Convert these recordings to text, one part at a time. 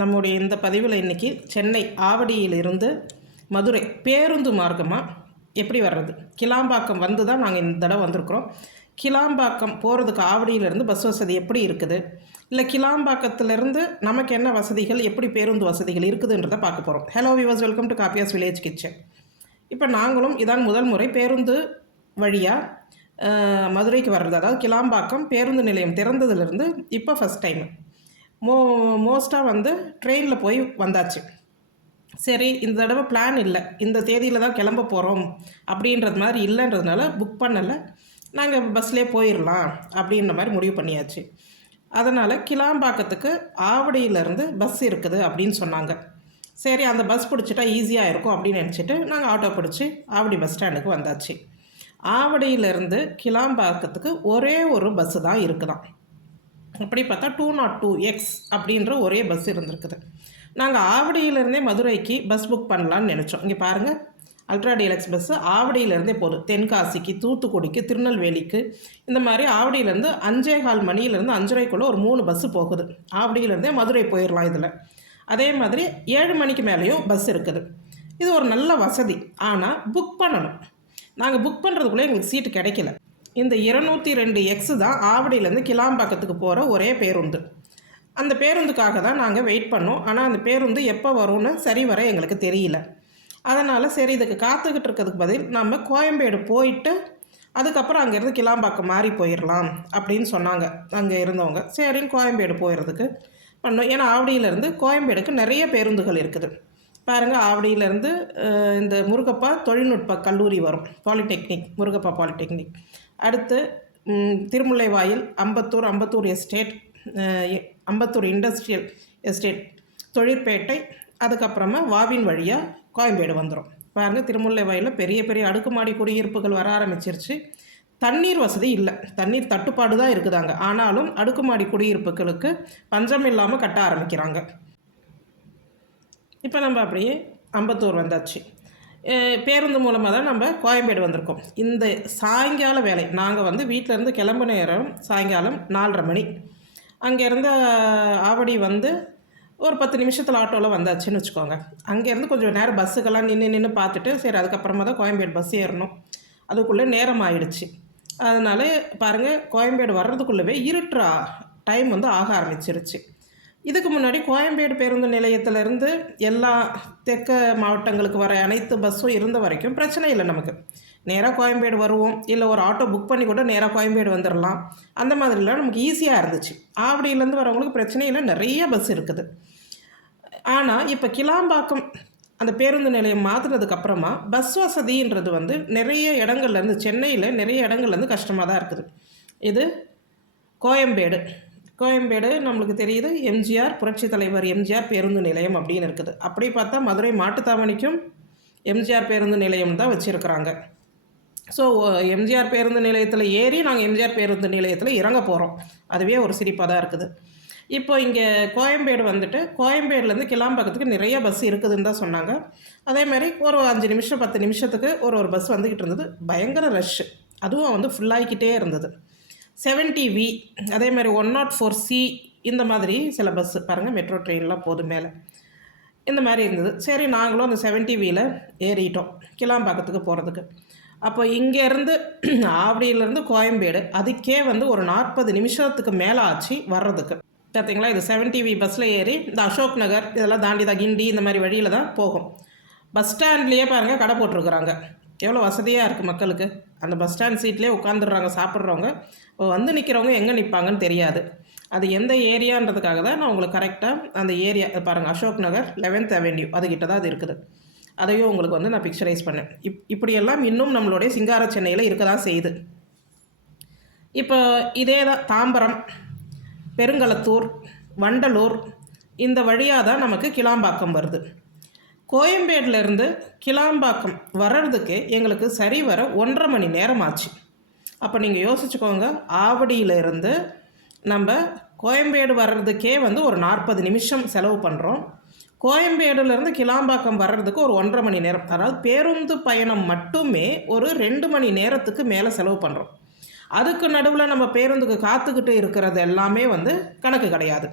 நம்முடைய இந்த பதிவில் இன்றைக்கி சென்னை ஆவடியிலிருந்து மதுரை பேருந்து மார்க்கமாக எப்படி வர்றது? கிளாம்பாக்கம் வந்து தான் நாங்கள் இந்த தடவை வந்திருக்கிறோம். கிளாம்பாக்கம் போகிறதுக்கு ஆவடியிலேருந்து பஸ் வசதி எப்படி இருக்குது? இல்லை கிளாம்பாக்கத்துலேருந்து நமக்கு என்ன வசதிகள் எப்படி பேருந்து வசதிகள் இருக்குதுன்றதை பார்க்க போகிறோம் ஹலோ விவாஸ் வெல்கம் டு காப்பியாஸ் வில்லேஜ் கிச்சன் இப்போ நாங்களும் இதான் முதல் முறை பேருந்து வழியாக மதுரைக்கு வர்றது. அதாவது கிளாம்பாக்கம் பேருந்து நிலையம் திறந்ததுலேருந்து இப்போ ஃபஸ்ட் டைம் மோ மோஸ்ட்டாக வந்து ட்ரெயினில் போய் வந்தாச்சு. சரி இந்த தடவை பிளான் இல்லை. இந்த தேதியில் தான் கிளம்ப போகிறோம் அப்படின்றது மாதிரி இல்லைன்றதுனால புக் பண்ணலை. நாங்கள் பஸ்லேயே போயிடலாம் அப்படின்ற மாதிரி முடிவு பண்ணியாச்சு. அதனால் கிளாம்பாக்கத்துக்கு ஆவடியிலேருந்து பஸ் இருக்குது அப்படின்னு சொன்னாங்க. சரி அந்த பஸ் பிடிச்சிட்டா ஈஸியாக இருக்கும் அப்படின்னு நினச்சிட்டு நாங்கள் ஆட்டோ பிடிச்சி ஆவடி பஸ் ஸ்டாண்டுக்கு வந்தாச்சு. ஆவடியிலேருந்து கிளாம்பாக்கத்துக்கு ஒரே ஒரு பஸ்ஸு தான் இருக்குதான் அப்படி பார்த்தா டூ நாட் டூ எக்ஸ் அப்படின்ற ஒரே பஸ் இருந்திருக்குது. நாங்கள் ஆவடியிலேருந்தே மதுரைக்கு பஸ் புக் பண்ணலான்னு நினச்சோம். இங்கே பாருங்கள் அல்ட்ரா டீலக்ஸ் பஸ்ஸு ஆவடியிலேருந்தே போகுது. தென்காசிக்கு தூத்துக்குடிக்கு திருநெல்வேலிக்கு. இந்த மாதிரி ஆவடியிலேருந்து அஞ்சே கால் மணியிலேருந்து அஞ்சரைக்குள்ளே ஒரு மூணு பஸ்ஸு போகுது. ஆவடியிலேருந்தே மதுரை போயிடலாம் இதில். அதே மாதிரி ஏழு மணிக்கு மேலேயும் பஸ் இருக்குது. இது ஒரு நல்ல வசதி. ஆனால் புக் பண்ணணும். நாங்கள் புக் பண்ணுறதுக்குள்ளே எங்களுக்கு சீட்டு கிடைக்கல. இந்த இருநூற்றி ரெண்டு எக்ஸு தான் ஆவடியிலேருந்து கிளாம்பாக்கத்துக்கு போகிற ஒரே பேருந்து. அந்த பேருந்துக்காக தான் நாங்கள் வெயிட் பண்ணோம். ஆனால் அந்த பேருந்து எப்போ வரும்னு சரி வர எங்களுக்கு தெரியல. அதனால் சரி இதுக்கு காத்துக்கிட்டு இருக்கிறதுக்கு பதில் நம்ம கோயம்பேடு போயிட்டு அதுக்கப்புறம் அங்கேருந்து கிளாம்பாக்கம் மாறி போயிடலாம் அப்படின்னு சொன்னாங்க. அங்கே இருந்தவங்க. சரின்னு கோயம்பேடு போயிடுறதுக்கு பண்ணோம். ஏன்னா ஆவடியிலேருந்து கோயம்பேடுக்கு நிறைய பேருந்துகள் இருக்குது. பாருங்கள் ஆவடியிலேருந்து இந்த முருகப்பா தொழில்நுட்ப கல்லூரி வரும். பாலிடெக்னிக் முருகப்பா பாலிடெக்னிக் அடுத்து Thirumullaivoyal Ambattur Ambattur estate Ambattur industrial estate தொழிற்பேட்டை அதுக்கப்புறமா வாவின் வழியாக கோயம்பேடு வந்துடும் பாருங்கள் திருமுல்லைவாயில் பெரிய பெரிய அடுக்குமாடி குடியிருப்புகள் வர ஆரம்பிச்சிருச்சு. தண்ணீர் வசதி இல்லை. தண்ணீர் தட்டுப்பாடு தான் இருக்குதாங்க. ஆனாலும் அடுக்குமாடி குடியிருப்புகளுக்கு பஞ்சம் இல்லாமல் கட்ட ஆரம்பிக்கிறாங்க. இப்போ நம்ம அப்படியே அம்பத்தூர் வந்தாச்சு. பேருந்து மூலமாக தான் நம்ம கோயம்பேடு வந்திருக்கோம். இந்த சாயங்கால வேலை நாங்கள் வந்து வீட்டிலேருந்து கிளம்பு நேரம் சாயங்காலம் நாலரை மணி. அங்கேருந்து ஆவடி வந்து ஒரு பத்து நிமிஷத்தில் ஆட்டோவில் வந்தாச்சுன்னு வச்சுக்கோங்க. அங்கேருந்து கொஞ்சம் நேரம் பஸ்ஸுக்கெல்லாம் நின்று நின்று பார்த்துட்டு சரி அதுக்கப்புறமா தான் கோயம்பேடு பஸ் ஏறணும். அதுக்குள்ளே நேரம் ஆயிடுச்சு. அதனால பாருங்கள் கோயம்பேடு வர்றதுக்குள்ளவே இருட்டுற டைம் வந்து ஆக ஆரம்பிச்சிருச்சு. இதுக்கு முன்னாடி கோயம்பேடு பேருந்து நிலையத்திலேருந்து எல்லா தெற்க மாவட்டங்களுக்கு வர அனைத்து பஸ்ஸும் இருந்த வரைக்கும் பிரச்சனை இல்லை நமக்கு. நேராக கோயம்பேடு வருவோம். இல்லை ஒரு ஆட்டோ புக் பண்ணி கூட நேராக கோயம்பேடு வந்துடலாம் அந்த மாதிரிலாம் நமக்கு ஈஸியாக இருந்துச்சு. ஆவடியிலேருந்து வரவங்களுக்கு பிரச்சனை இல்லை. நிறைய பஸ் இருக்குது. ஆனால் இப்போ கிளாம்பாக்கம் அந்த பேருந்து நிலையம் மாற்றினதுக்கப்புறமா பஸ் வசதின்றது வந்து நிறைய இடங்கள்லேருந்து சென்னையில் நிறைய இடங்கள்லேருந்து கஷ்டமாக தான் இருக்குது. இது கோயம்பேடு. கோயம்பேடு நம்மளுக்கு தெரியுது எம்ஜிஆர் புரட்சி தலைவர் எம்ஜிஆர் பேருந்து நிலையம் அப்படின்னு இருக்குது. அப்படி பார்த்தா மதுரை மாட்டுத்தாவணிக்கும் எம்ஜிஆர் பேருந்து நிலையம் தான் வச்சுருக்குறாங்க. ஸோ எம்ஜிஆர் பேருந்து நிலையத்தில் ஏறி நாங்கள் எம்ஜிஆர் பேருந்து நிலையத்தில் இறங்க போகிறோம் அதுவே ஒரு சிரிப்பாக தான் இருக்குது. இப்போ இங்கே கோயம்பேடு வந்துட்டு கோயம்பேடுலேருந்து கிளாம்பாக்கத்துக்கு நிறைய பஸ் இருக்குதுன்னு தான் சொன்னாங்க. அதே மாதிரி ஒரு அஞ்சு நிமிஷம் பத்து நிமிஷத்துக்கு ஒரு ஒரு பஸ் வந்துக்கிட்டு இருந்தது. பயங்கர ரஷ்ஷு அதுவும் வந்து ஃபுல்லாகிக்கிட்டே இருந்தது. செவன்டி வி அதே மாதிரி ஒன் நாட் ஃபோர் சி இந்த மாதிரி சில பஸ்ஸு பாருங்கள் மெட்ரோ ட்ரெயின்லாம் போதும் மேலே. இந்த மாதிரி இருந்தது. சரி நாங்களும் அந்த செவன்டி வியில் ஏறிட்டோம். கிளாம்பாக்கத்துக்கு போகிறதுக்கு அப்போ இங்கேருந்து ஆவடியிலேருந்து கோயம்பேடு அதுக்கே வந்து ஒரு நாற்பது நிமிஷத்துக்கு மேலே ஆச்சு வர்றதுக்கு. பார்த்தீங்களா இது செவன்டி வி பஸ்ஸில் ஏறி இந்த அசோக் நகர் இதெல்லாம் தாண்டி தான் கிண்டி இந்த மாதிரி வழியில் தான் போகும். பஸ் ஸ்டாண்ட்லேயே பாருங்கள் கடை போட்டிருக்கிறாங்க. எவ்வளோ வசதியாக இருக்குது மக்களுக்கு? அந்த பஸ் ஸ்டாண்ட் சீட்லேயே உட்காந்துடுறாங்க சாப்பிட்றவங்க. இப்போ வந்து நிற்கிறவங்க எங்கே நிற்பாங்கன்னு தெரியாது. அது எந்த ஏரியான்றதுக்காக தான் நான் உங்களுக்கு கரெக்டாக அந்த ஏரியா பாருங்கள் அசோக் நகர் லெவன்த் அவென்யூ அதுக்கிட்ட தான் அது இருக்குது. அதையும் உங்களுக்கு வந்து நான் பிக்சரைஸ் பண்ணேன். இப் இப்படியெல்லாம் இன்னும் நம்மளுடைய சிங்கார சென்னையில் இருக்க தான் செய்யுது. இப்போ இதே தான் தாம்பரம் பெருங்களத்தூர் வண்டலூர் இந்த வழியாக தான் நமக்கு கிளாம்பாக்கம் வருது. கோயம்பேடுலேருந்து கிளாம்பாக்கம் வர்றதுக்கு எங்களுக்கு சரி வர ஒன்றரை மணி நேரம் ஆச்சு அப்போ நீங்கள் யோசிச்சுக்கோங்க ஆவடியிலேருந்து நம்ம கோயம்பேடு வர்றதுக்கே வந்து ஒரு நாற்பது நிமிஷம் செலவு பண்ணுறோம் கோயம்பேடுலேருந்து கிளாம்பாக்கம் வர்றதுக்கு ஒரு ஒன்றரை மணி நேரம் அதாவது பேருந்து பயணம் மட்டுமே ஒரு ரெண்டு மணி நேரத்துக்கு மேலே செலவு பண்ணுறோம் அதுக்கு நடுவில் நம்ம பேருந்துக்கு காத்துக்கிட்டு இருக்கிறது எல்லாமே வந்து கணக்கு கிடையாது.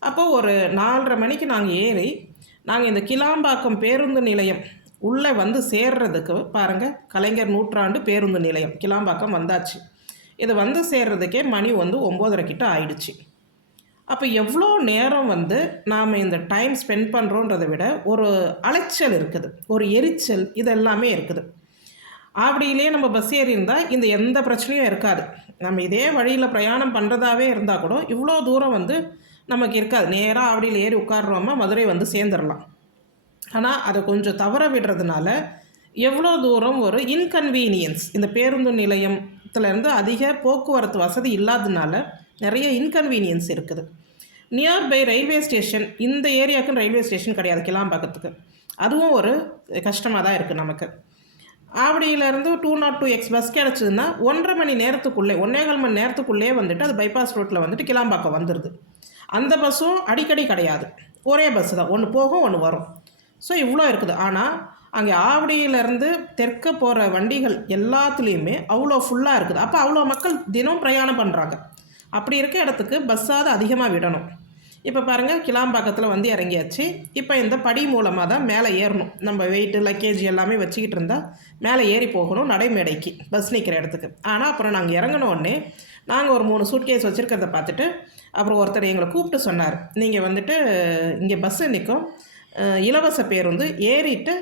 அப்போ ஒரு நாலரை மணிக்கு நாங்கள் ஏறி நாங்கள் இந்த கிளாம்பாக்கம் பேருந்து நிலையம் உள்ளே வந்து சேர்றதுக்கு பாருங்கள் கலைஞர் நூற்றாண்டு பேருந்து நிலையம் கிளாம்பாக்கம் வந்தாச்சு. இது வந்து சேர்றதுக்கே மணி வந்து ஒம்போதரை கிட்ட ஆயிடுச்சு. அப்போ எவ்வளோ நேரம் வந்து நாம் இந்த டைம் ஸ்பெண்ட் பண்ணுறோன்றதை விட ஒரு அலைச்சல் இருக்குது ஒரு எரிச்சல் இது எல்லாமே இருக்குது. அப்படியிலே நம்ம பஸ் ஏறி இருந்தால் இந்த எந்த பிரச்சனையும் இருக்காது. நம்ம இதே வழியில் பிரயாணம் பண்ணுறதாவே இருந்தால் கூட இவ்வளோ தூரம் வந்து நமக்கு இருக்காது. நேராக ஆவடியில் ஏறி உட்காடுறோமா மதுரை வந்து சேர்ந்துடலாம் ஆனால் அதை கொஞ்சம் தவற விடுறதுனால எவ்வளோ தூரம் ஒரு இன்கன்வீனியன்ஸ் இந்த பேருந்து நிலையத்துலேருந்து அதிக போக்குவரத்து வசதி இல்லாததுனால நிறைய இன்கன்வீனியன்ஸ் இருக்குது. நியர்பை ரயில்வே ஸ்டேஷன் இந்த ஏரியாவுக்குன்னு ரயில்வே ஸ்டேஷன் கிடையாது கிளாம்பாக்கத்துக்கு. அதுவும் ஒரு கஷ்டமாக தான் இருக்குது நமக்கு. ஆவடியிலேருந்து two nought oh two X bus கிடச்சிதுன்னா ஒன்றரை மணி நேரத்துக்குள்ளே ஒன்றேகால் மணி நேரத்துக்குள்ளேயே வந்துட்டு அது பைபாஸ் ரோட்டில் வந்துட்டு கிளாம்பாக்கம் வந்துடுது அந்த பஸ்ஸும் அடிக்கடி கிடையாது. ஒரே பஸ்ஸு தான். ஒன்று போகும் ஒன்று வரும். ஸோ இவ்வளோ இருக்குது. ஆனால் அங்கே ஆவடியிலேருந்து தெற்க போகிற வண்டிகள் எல்லாத்துலேயுமே அவ்வளோ ஃபுல்லாக இருக்குது. அப்போ அவ்வளோ மக்கள் தினம் பிரயாணம் பண்ணுறாங்க அப்படி இருக்க இடத்துக்கு பஸ்ஸாவது அதிகமாக விடணும். இப்போ பாருங்கள் கிளாம்பாக்கத்தில் வந்து இறங்கியாச்சு. இப்போ இந்த படி மூலமாக தான் மேலே ஏறணும். நம்ம வெயிட்டு லக்கேஜ் எல்லாமே வச்சுக்கிட்டு இருந்தால் மேலே ஏறி போகணும் நடைமேடைக்கு பஸ் நிற்கிற இடத்துக்கு. ஆனால் அப்புறம் நாங்கள் இறங்கினோடனே நாங்கள் ஒரு மூணு சூட்கேஸ் வச்சுருக்கிறத பார்த்துட்டு அப்புறம் ஒருத்தர் எங்களை கூப்பிட்டு சொன்னார். நீங்கள் வந்துட்டு இங்கே பஸ்ஸு நிற்கும் இலவச பேருந்து ஏறிட்டு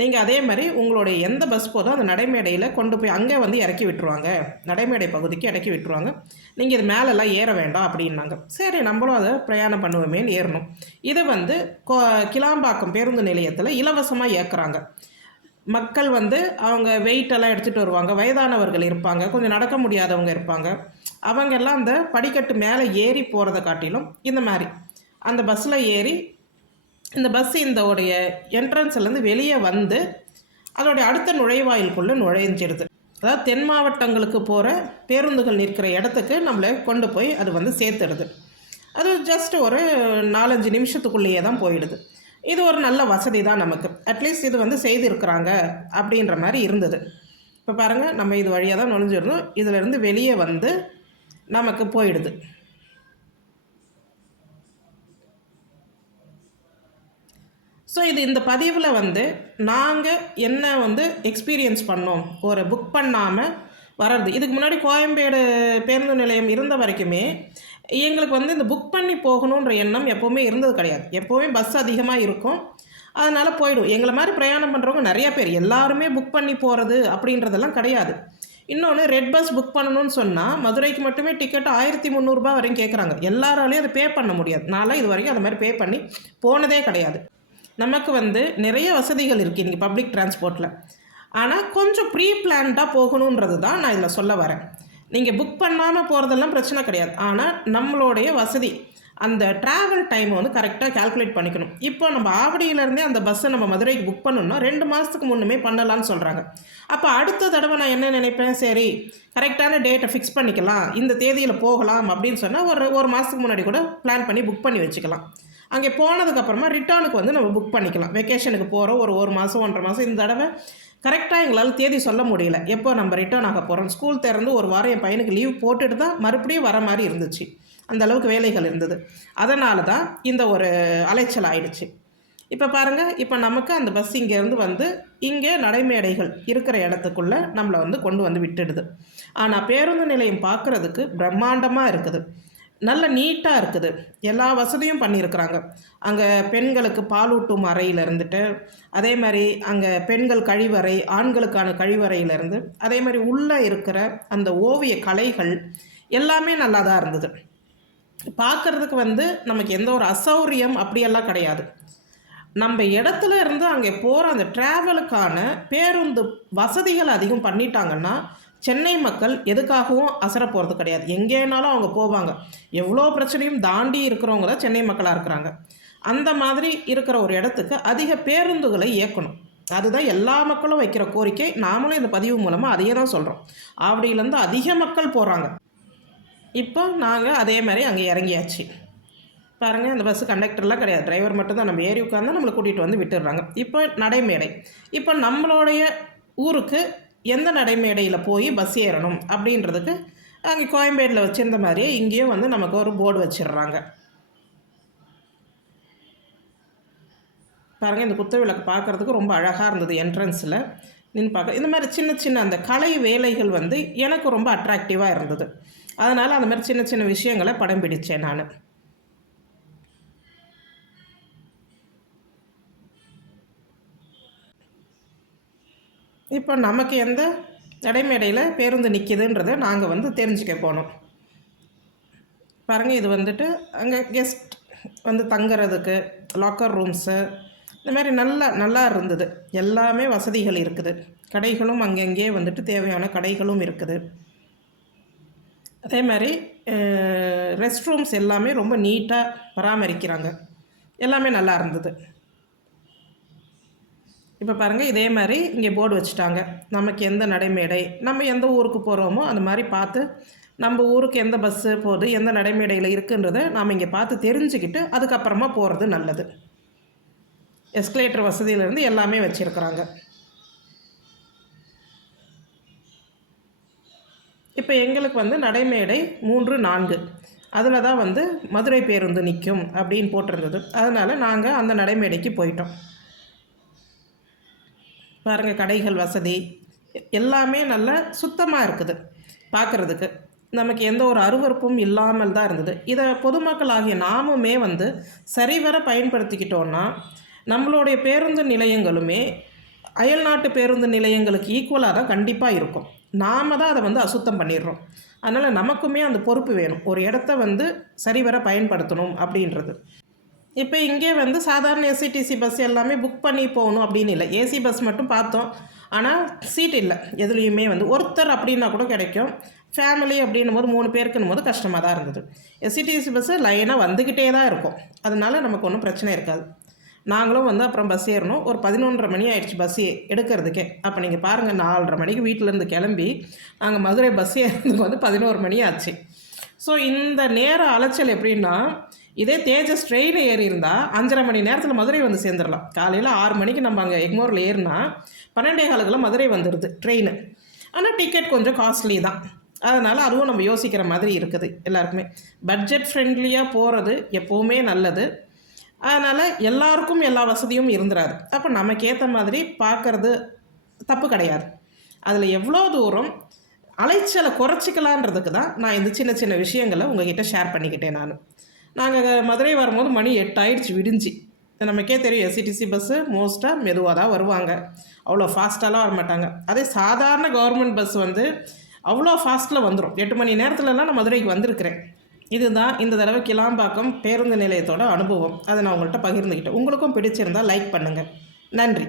நீங்கள் அதே மாதிரி உங்களுடைய எந்த பஸ் போதோ அந்த நடைமேடையில் கொண்டு போய் அங்கே வந்து இறக்கி விட்டுருவாங்க. நடைமேடை பகுதிக்கு இறக்கி விட்டுருவாங்க. நீங்கள் இது மேலெல்லாம் ஏற வேண்டாம் அப்படின்னாங்க. சரி நம்மளும் அதை பிரயாணம் பண்ணுவோமேன்னு ஏறணும். இதை வந்து கோ கிளாம்பாக்கம் பேருந்து நிலையத்தில் இலவசமாக ஏற்கிறாங்க மக்கள் வந்து அவங்க வெயிட்டெல்லாம் எடுத்துகிட்டு வருவாங்க. வயதானவர்கள் இருப்பாங்க. கொஞ்சம் நடக்க முடியாதவங்க இருப்பாங்க. அவங்கெல்லாம் அந்த படிக்கட்டு மேலே ஏறி போகிறத காட்டிலும் இந்த மாதிரி. அந்த பஸ்ஸில் ஏறி இந்த பஸ் இந்த உடைய என்ட்ரன்ஸ்லேருந்து வெளியே வந்து அதோடைய அடுத்த நுழைவாயிலுக்குள்ளே நுழைஞ்சிடுது அதாவது தென் மாவட்டங்களுக்கு போகிற பேருந்துகள் நிற்கிற இடத்துக்கு நம்மளை கொண்டு போய் அது வந்து சேர்த்துடுது. அது ஜஸ்ட் ஒரு நாலஞ்சு நிமிஷத்துக்குள்ளேயே தான் போயிடுது. இது ஒரு நல்ல வசதி தான் நமக்கு. அட்லீஸ்ட் இது வந்து செய்திருக்கிறாங்க அப்படின்ற மாதிரி இருந்தது. இப்போ பாருங்கள் நம்ம இது வழியாக தான் நுழைஞ்சிருந்தோம். இதிலேருந்து வெளியே வந்து நமக்கு போயிடுது. ஸோ இது இந்த பதிவில் வந்து நாங்கள் என்ன வந்து எக்ஸ்பீரியன்ஸ் பண்ணோம்? ஒரு புக் பண்ணாமல் வர்றது. இதுக்கு முன்னாடி கோயம்பேடு பேருந்து நிலையம் இருந்த வரைக்குமே எங்களுக்கு வந்து இந்த புக் பண்ணி போகணுன்ற எண்ணம் எப்போவுமே இருந்தது கிடையாது. எப்போவுமே பஸ் அதிகமாக இருக்கும். அதனால் போயிடும். எங்களை மாதிரி பிரயாணம் பண்ணுறவங்க நிறைய பேர். எல்லாருமே புக் பண்ணி போகிறது அப்படின்றதெல்லாம் கிடையாது. இன்னொன்று ரெட் பஸ் புக் பண்ணணும்னு சொன்னால் மதுரைக்கு மட்டுமே டிக்கெட் ஆயிரத்தி முந்நூறுரூபா வரைக்கும் கேட்குறாங்க எல்லாராலையும் அதை பே பண்ண முடியாது. நான்லாம் இது வரைக்கும் அது மாதிரி பே பண்ணி போனதே கிடையாது. நமக்கு வந்து நிறைய வசதிகள் இருக்குது இன்றைக்கி பப்ளிக் டிரான்ஸ்போர்ட்டில் ஆனால் கொஞ்சம் ப்ரீ பிளான்டாக போகணுன்றது தான் நான் இதில் சொல்ல வரேன். நீங்கள் புக் பண்ணாமல் போகிறதெல்லாம் பிரச்சனை கிடையாது. ஆனால் நம்மளுடைய வசதி அந்த ட்ராவல் டைமை வந்து கரெக்டாக கால்குலேட் பண்ணிக்கணும். இப்போ நம்ம ஆவடியிலேருந்தே அந்த பஸ்ஸை நம்ம மதுரைக்கு புக் பண்ணணும்னா ரெண்டு மாதத்துக்கு முன்னுமே பண்ணலான்னு சொல்கிறாங்க அப்போ அடுத்த தடவை நான் என்ன நினைப்பேன்? சரி கரெக்டான டேட்டை ஃபிக்ஸ் பண்ணிக்கலாம். இந்த தேதியில் போகலாம் அப்படின்னு சொன்னால் ஒரு ஒரு மாதத்துக்கு முன்னாடி கூட பிளான் பண்ணி புக் பண்ணி வச்சுக்கலாம். அங்கே போனதுக்கப்புறமா ரிட்டர்னுக்கு வந்து நம்ம புக் பண்ணிக்கலாம். வெக்கேஷனுக்கு போகிறோம் ஒரு ஒரு மாதம் ஒன்றரை மாதம் இந்த தடவை கரெக்டாக எங்களால் தேதி சொல்ல முடியல. எப்போ நம்ம ரிட்டர்ன் ஆக போகிறோம் ஸ்கூல் திறந்து ஒரு வாரம் என் பையனுக்கு லீவ் போட்டுட்டு தான் மறுபடியும் வர மாதிரி இருந்துச்சு. அந்த அளவுக்கு வேலைகள் இருந்தது. அதனால தான் இந்த ஒரு அலைச்சல் ஆயிடுச்சு. இப்போ பாருங்கள் இப்போ நமக்கு அந்த பஸ் இங்கேருந்து வந்து இங்கே நடைமேடைகள் இருக்கிற இடத்துக்குள்ளே நம்மளை வந்து கொண்டு வந்து விட்டுடுது. ஆனால் பேருந்து நிலையம் பார்க்குறதுக்கு பிரம்மாண்டமாக இருக்குது. நல்ல நீட்டாக இருக்குது. எல்லா வசதியும் பண்ணியிருக்கிறாங்க. அங்கே பெண்களுக்கு பாலூட்டும் அறையில் இருந்துட்டு அதே மாதிரி அங்கே பெண்கள் கழிவறை ஆண்களுக்கான கழிவறையிலேருந்து அதே மாதிரி உள்ளே இருக்கிற அந்த ஓவிய கலைகள் எல்லாமே நல்லா தான் இருந்தது. பார்க்குறதுக்கு வந்து நமக்கு எந்த ஒரு அசௌரியம் அப்படியெல்லாம் கிடையாது. நம்ம இடத்துல இருந்து அங்கே போகிற அந்த ட்ராவலுக்கான பேருந்து வசதிகள் அதிகம் பண்ணிட்டாங்கன்னா சென்னை மக்கள் எதுக்காகவும் அசர போகிறது கிடையாது. எங்கேனாலும் அவங்க போவாங்க. எவ்வளோ பிரச்சனையும் தாண்டி இருக்கிறவங்க தான் சென்னை மக்களாக இருக்கிறாங்க. அந்த மாதிரி இருக்கிற ஒரு இடத்துக்கு அதிக பேருந்துகளை இயக்கணும். அதுதான் எல்லா மக்களும் வைக்கிற கோரிக்கை. நாமளும் இந்த பதிவு மூலமாக அதையே தான் சொல்கிறோம் ஆவடியிலேருந்து அதிக மக்கள் போகிறாங்க இப்போ நாங்கள் அதே மாதிரி அங்கே இறங்கியாச்சு. பாருங்கள் அந்த பஸ்ஸு கண்டக்டர்லாம் கிடையாது. டிரைவர் மட்டும்தான். நம்ம ஏறி உட்காந்து நம்மளை கூட்டிகிட்டு வந்து விட்டுடுறாங்க. இப்போ நடைமேடை. இப்போ நம்மளுடைய ஊருக்கு எந்த நடைமேடையில் போய் பஸ் ஏறணும் அப்படின்றதுக்கு அங்கே கோயம்பேடில் வச்சுருந்த மாதிரியே இங்கேயும் வந்து நமக்கு ஒரு போர்டு வச்சிடுறாங்க. பாருங்கள் இந்த குத்து விளக்கு பார்க்குறதுக்கு ரொம்ப அழகாக இருந்தது என்ட்ரன்ஸில் நின்று பார்க்க இந்த மாதிரி சின்ன சின்ன அந்த கலை வேலைகள் வந்து எனக்கு ரொம்ப அட்ராக்டிவாக இருந்தது. அதனால் அந்த மாதிரி சின்ன சின்ன விஷயங்களை படம் பிடித்தேன் நான். இப்போ நமக்கு எந்த நடைமேடையில் பேருந்து நிற்கிதுன்றதை நாங்கள் வந்து தெரிஞ்சுக்க போனோம். பாருங்கள் இது வந்துட்டு அங்கே கெஸ்ட் வந்து தங்குறதுக்கு லாக்கர் ரூம்ஸு இந்த மாதிரி நல்லா நல்லா இருந்தது. எல்லாமே வசதிகள் இருக்குது. கடைகளும் அங்கங்கே வந்துட்டு தேவையான கடைகளும் இருக்குது. அதே மாதிரி ரெஸ்ட் ரூம்ஸ் எல்லாமே ரொம்ப நீட்டாக பராமரிக்கிறாங்க. எல்லாமே நல்லா இருந்தது. இப்போ பாருங்கள் இதே மாதிரி இங்கே போர்டு வச்சுட்டாங்க. நமக்கு எந்த நடைமேடை நம்ம எந்த ஊருக்கு போகிறோமோ அந்த மாதிரி பார்த்து நம்ம ஊருக்கு எந்த பஸ்ஸு போகுது எந்த நடைமேடையில் இருக்குன்றதை நாம் இங்கே பார்த்து தெரிஞ்சுக்கிட்டு அதுக்கப்புறமா போகிறது நல்லது. எஸ்கலேட்டர் வசதியிலேருந்து எல்லாமே வச்சுருக்குறாங்க. இப்போ எங்களுக்கு வந்து நடைமேடை மூன்று நான்கு. அதில் தான் வந்து மதுரை பேருந்து நிற்கும் அப்படின்னு போட்டிருந்தது. அதனால் நாங்கள் அந்த நடைமேடைக்கு போயிட்டோம். பாருங்கள் கடைகள் வசதி எல்லாமே நல்லா சுத்தமாக இருக்குது பார்க்குறதுக்கு நமக்கு எந்த ஒரு அருவறுப்பும் இல்லாமல் தான் இருந்தது. இதை பொதுமக்கள் ஆகிய நாமுமே வந்து சரிவர பயன்படுத்திக்கிட்டோன்னா நம்மளுடைய பேருந்து நிலையங்களுமே அயல்நாட்டு பேருந்து நிலையங்களுக்கு ஈக்குவலாக தான் கண்டிப்பாக இருக்கும். நாம் தான் அதை வந்து அசுத்தம் பண்ணிடுறோம். அதனால் நமக்குமே அந்த பொறுப்பு வேணும். ஒரு இடத்த வந்து சரிவர பயன்படுத்தணும் அப்படின்றது. இப்போ இங்கே வந்து சாதாரண எஸ்சிடிசி பஸ் எல்லாமே புக் பண்ணி போகணும் அப்படின்னு இல்லை. ஏசி பஸ் மட்டும் பார்த்தோம். ஆனால் சீட் இல்லை. எதுலேயுமே வந்து ஒருத்தர் அப்படின்னா கூட கிடைக்கும். ஃபேமிலி அப்படின்னும் போது மூணு பேருக்குன்னும் போது கஷ்டமாக தான் இருந்தது. எஸ்சிடிசி பஸ்ஸு லைனாக வந்துக்கிட்டே தான் இருக்கும். அதனால நமக்கு ஒன்றும் பிரச்சனை இருக்காது. நாங்களும் வந்து அப்புறம் பஸ் ஏறணும். ஒரு பதினொன்றரை மணி ஆயிடுச்சு பஸ் எடுக்கிறதுக்கே. அப்போ நீங்கள் பாருங்கள் நாலரை மணிக்கு வீட்டிலேருந்து கிளம்பி நாங்கள் மதுரை பஸ் ஏறதுக்கு வந்து பதினோரு மணி ஆச்சு. ஸோ இந்த நேர அலைச்சல் எப்படின்னா இதே தேஜஸ் ட்ரெயின் ஏறி இருந்தால் அஞ்சரை மணி நேரத்தில் மதுரை வந்து சேர்ந்துடலாம் காலையில் ஆறு மணிக்கு நம்ம அங்கே எக்மோரில் ஏறினா பன்னெண்டே காலத்தில் மதுரை வந்துடுது ட்ரெயின் ஆனால் டிக்கெட் கொஞ்சம் காஸ்ட்லி தான். அதனால் அதுவும் நம்ம யோசிக்கிற மாதிரி இருக்குது எல்லாருக்குமே. பட்ஜெட் ஃப்ரெண்ட்லியாக போகிறது எப்போவுமே நல்லது. அதனால் எல்லாருக்கும் எல்லா வசதியும் இருந்துடாது அப்போ நமக்கு ஏற்ற மாதிரி பார்க்குறது தப்பு கிடையாது. அதில் எவ்வளோ தூரம் அலைச்சலை குறைச்சிக்கலான்றதுக்கு தான் நான் இந்த சின்ன சின்ன விஷயங்களை உங்ககிட்ட ஷேர் பண்ணிக்கிட்டேன் நான். நாங்கள் மதுரை வரும்போது மணி எட்டு ஆயிடுச்சு விடிஞ்சு. நமக்கே தெரியும் எஸ்சிடிசி பஸ்ஸு மோஸ்ட்டாக மெதுவாக தான் வருவாங்க. அவ்வளோ ஃபாஸ்ட்டாலாம் வர மாட்டாங்க. அதே சாதாரண கவர்மெண்ட் பஸ் வந்து அவ்வளோ ஃபாஸ்ட்டில் வந்துடும் எட்டு மணி நேரத்துலலாம் நான் மதுரைக்கு வந்திருக்கிறேன். இதுதான் இந்த தடவை கிளாம்பாக்கம் பேருந்து நிலையத்தோட அனுபவம். அதை நான் உங்கள்கிட்ட பகிர்ந்துக்கிட்டேன் உங்களுக்கும் பிடிச்சிருந்தால் லைக் பண்ணுங்கள் நன்றி.